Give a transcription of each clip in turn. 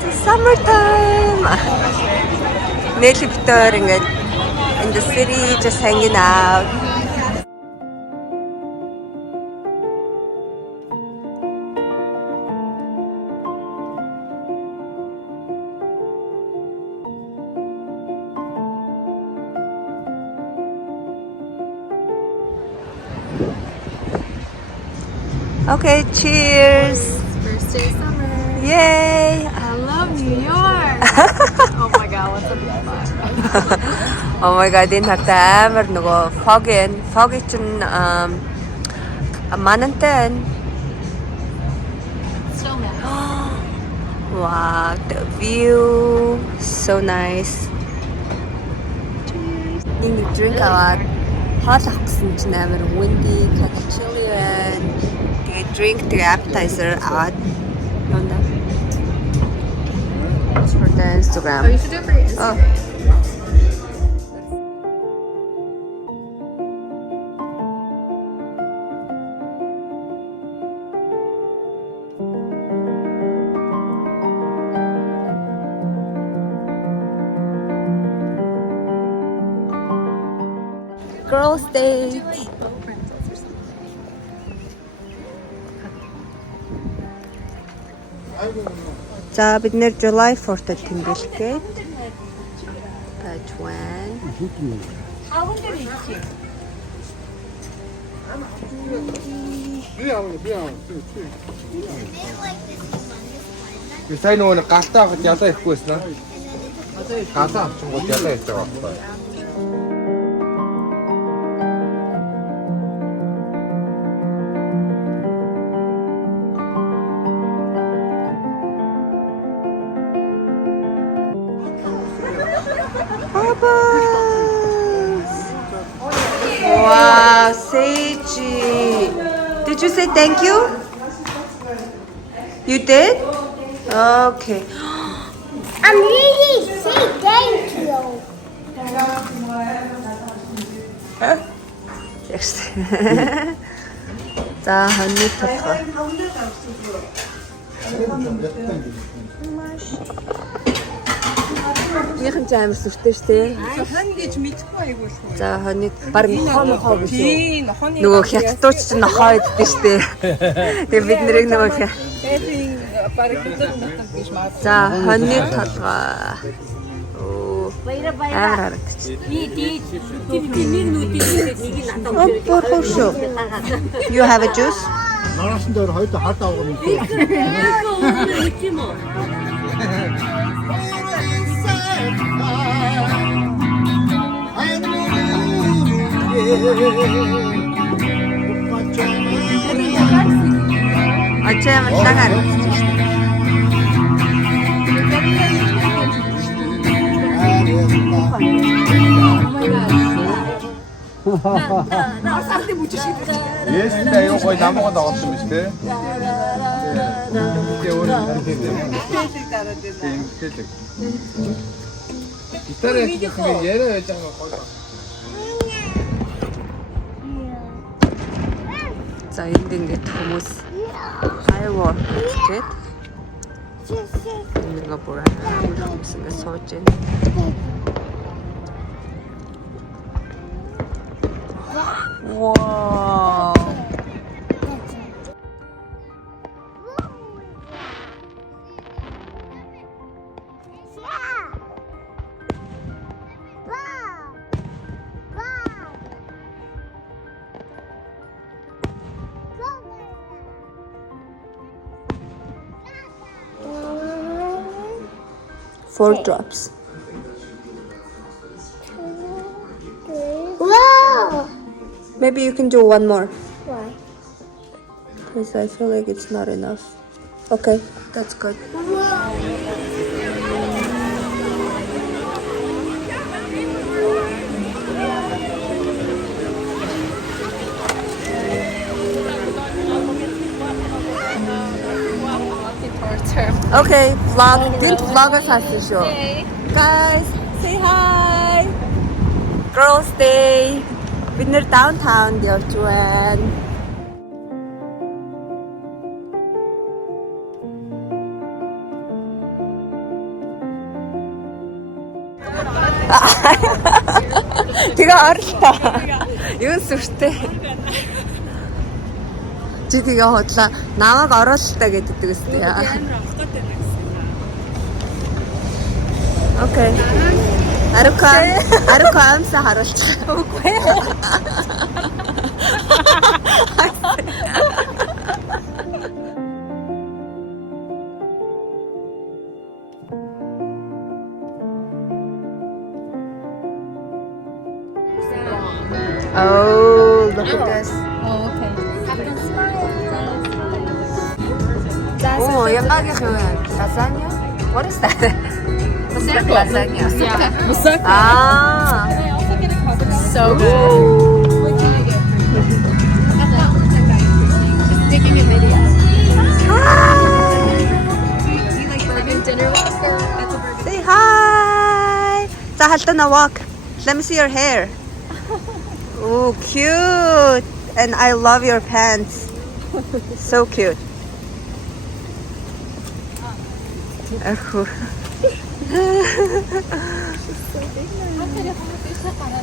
It's summertime. Nearly ингээд in the city just hanging out. Okay, cheers. First day of summer. Yay. I love New York. Oh my god, what's up with that? Oh my god, энэ хатаа амар нөгөө fog чинь манантай байна. So nice. Wow, the view so nice. Cheers. Нэг drink аваад хоол авах гэсэн чинь амар windy, chilly байна. Тэгээ drink, тэгээ appetizer аваад явна. It's for the Instagram. Oh, you should do it for your Instagram. Girls' Day. За бид нэр July 4-т тэмдэглэгээ. Batch 1. Сайн нөгөө галтаа авах ялаа ихгүй байсан аа. Галтаа авчихгоо ялаа хийж байгаа байхгүй. Wow, Seiji. Did you say thank you? You did? Okay. I'm really say thank you. Yes. 자, 한입 덮어. Ийхэн ч амар сүртэй шүү дээ. Хон гэж мэдхгүй айгуул. За, хоног баг нохоо гэж. Тийм, нохооны Нөгөө хятадууч ч нохоо иддэг шүү дээ. Тэгээ бид нэрийг нөгөө тийм баг хэдэн нохоо гэж маа. За, хоног толгой. Оо. Амар харагдчих. Борхоо. You have a juice? 나라신 대로 하여튼 갔다 오고 어쩌면 나가는. Yes, 이거 거의 다 먹어 나왔으면 işte. 이게 오늘 기타를 치면 얘를 했잖아. 자, 근데 ингээд хүмүүс хайвар гэд нэг бүр амар хүмүүс ингээд сууж байна. Wow. Four drops. Whoa! Maybe you can do one more. Why? Because I feel like it's not enough. Okay, that's good. Okay, vlog. Didn't vloggers have to show? Guys, say hi. Girls' Day. Бид нэр downtown явж байна. Тэгээ орлоо. Юу сүртэй. Чи тэгээ хотлоо намайг оруулалтаа гэдэг үстэй яа. Окей. Арука амса харуулж. Үгүй. Oh, look at this. Oh, okay. Oh, yung bagay lasagna? What is that? Lasagna. Yeah. Ah. Can I also get a coconut? So good. What can I get? Just taking a video. Do you like bourbon dinner with us? That's a bourbon. Say hi. Sa halta na walk. Let me see your hair. Oh, cute. And I love your pants. So cute.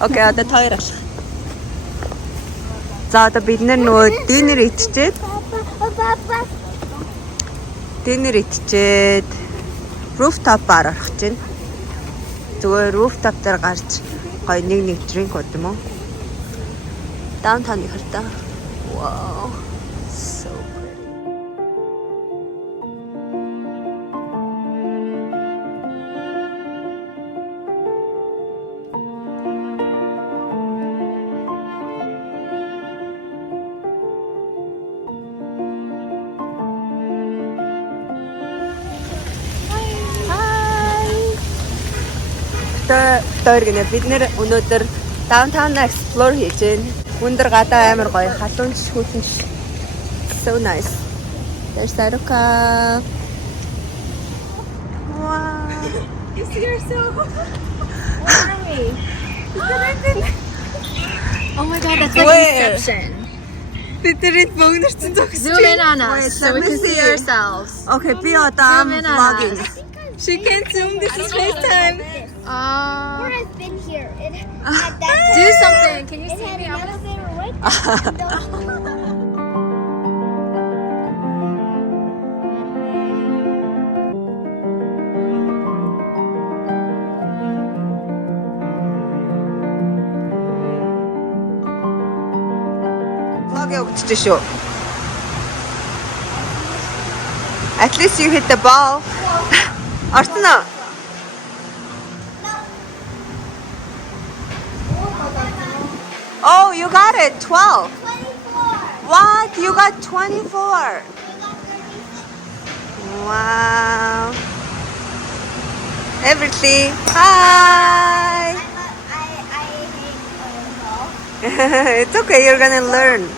Окей, одоо хоёр алах. За одоо бид нөгөө динер идчихэд rooftop-аар орох чинь. Зүгээр rooftop дээр гарч гоё нэг drink ууд юм уу? Downtown ихэртэ. Wow. So pretty. Тоор гинэ бид нэр өнөөдөр downtown explore хийж байна. Өндөр гадаа амар гоё халуунч хүүтэнч. So nice. There's Aruka. Wow. You see yourself? Oh my god, that's like Where? Inception. Бидэрт богнорцсон зогсож. Zoom in on us Wait, so let we me can see see. yourselves. Okay, be on Zoom in on vlogging. us. She can't zoom. This is FaceTime. Or I've been here. It had that. Do something. Can you It see had me? an I wanna see. elevator right there. Vlog에 붙이죠 쇼. At least you hit the ball. Arsenal. Oh, you got it. 12. 24. What? You got 24. Wow. Everything. Hi. I hate ball. It's okay. You're gonna learn.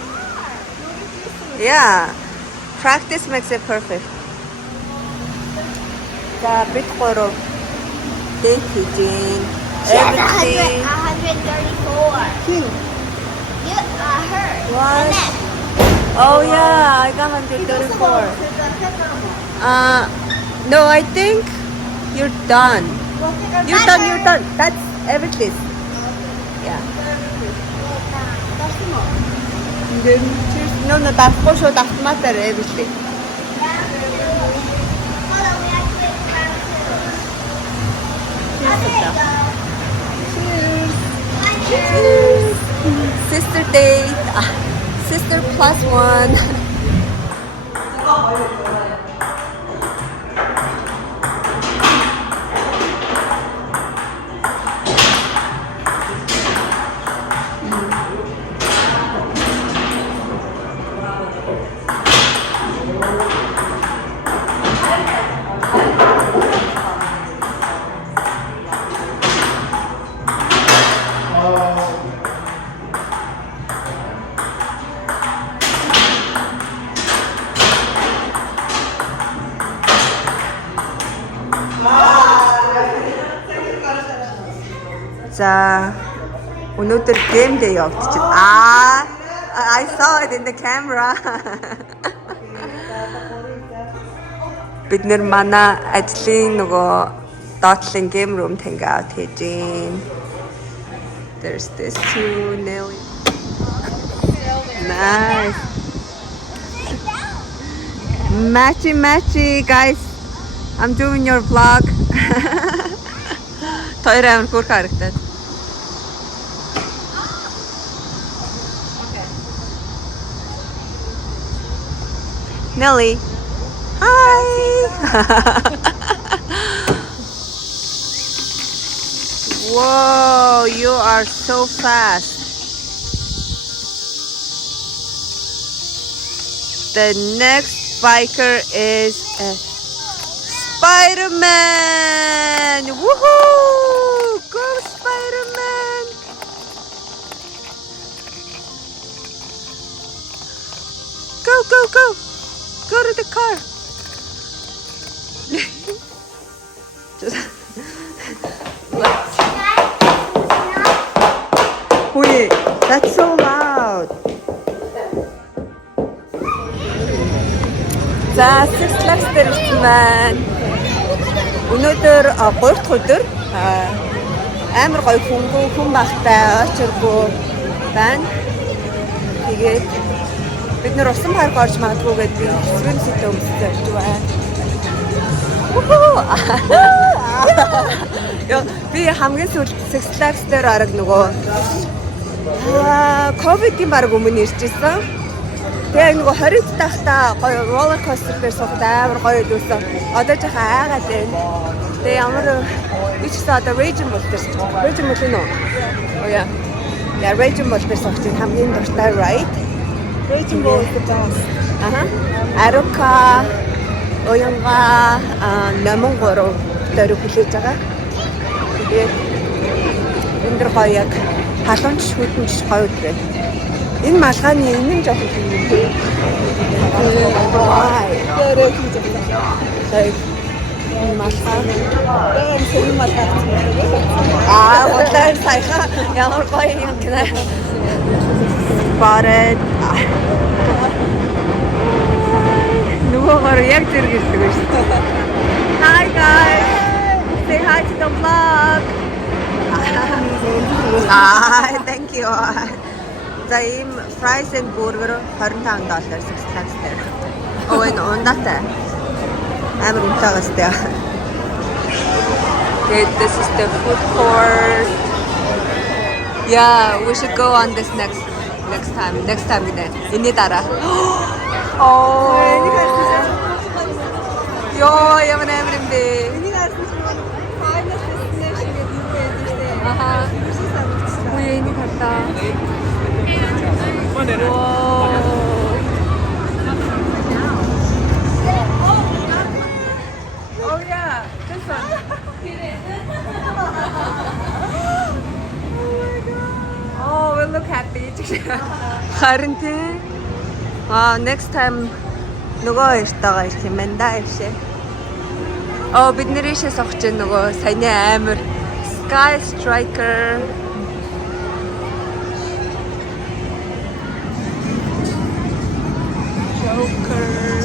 Yeah. Practice makes it perfect. 자, 빅코로 데이트진. Everything. 134. King. You, her. What? Annette. Oh yeah, I got 134. No, I think you're done. You're done. That's everything. Yeah. No, that's for sure. That's matter everything. Cheers. Sister date. Sister plus one. 자, 오늘들 game day 없지. I saw it in the camera. бид нар манай ажлын нөгөө доотлын game room hangout хийж гин. There's this too, Nelly. Nice. Matchy matchy, guys. I'm doing your vlog. Хоёр амар хөөрхөн харагдаад. Nelly. Hi. Whoa, you are so fast. The next biker is Spider-Man. Woohoo! Go Spider-Man. Go, go, go. Go to the car. Wait, that's so loud. За, Six Flags дээр ирсэн байна. Өнөөдөр 3 дахь өдөр амар гоё хүн багтай очиргүй байна. Тэгээд бид нэр усан парк орж магадгүй гэдэг хэсрэн сэт өмсөж байна. Би хамгийн сүүлд Six Flags дээр арга нөгөө ковидын баг өмнө ирчихсэн. Тэгээ нөгөө 20-д тахта гоё roller coaster дээр суугаад амар гоё дүүсэн. Одоо жоохон айгаад байна. Тэгээ ямар би ч гэсэн одоо Raging Bull дээр сууж. Raging Bull нөө. Oh yeah. Yeah, Raging Bull дээр сууж хамгийн дуртай ride. Raging Bull is the best. Арука Оянга намон гороо дээр хүлээж байгаа. Тэгээд энэ дэр гоё яг халуунч хөдөнч гоё үтрээ. Энэ малгайны энэ нь жоохон юм тийм. Тэрэг хийж байгаа. Сая малгай. Энэ малгай. Удлаар сайхан ямар гоё юм гэнэ. Барет. Нүгээр яг зэрэг ирдэг шүү дээ. Hi guys. Say hi to the vlog. Hi, thank you. За ийм fries and burger $25 Six Flags дээр. Oh, энэ ундаатай. Амар унтаагаас дээ. Okay, this is the food court. Yeah, we should go on this next time. Next time гинэ. Энэний дараа. Oh. Йоо, ямар амар юм бэ? Энийг харсан чинь final destination гэдэг юу байдаг вэ? Аха. Үгүй энийг хартаа. Oh yeah, this one. Oh, we look happy. Харин тий. Next time нөгөө хоёртойгоо ирэх юм байна да иршээ. Бид нэр ийшээ сохож байна нөгөө саяны амар Sky Striker. Joker.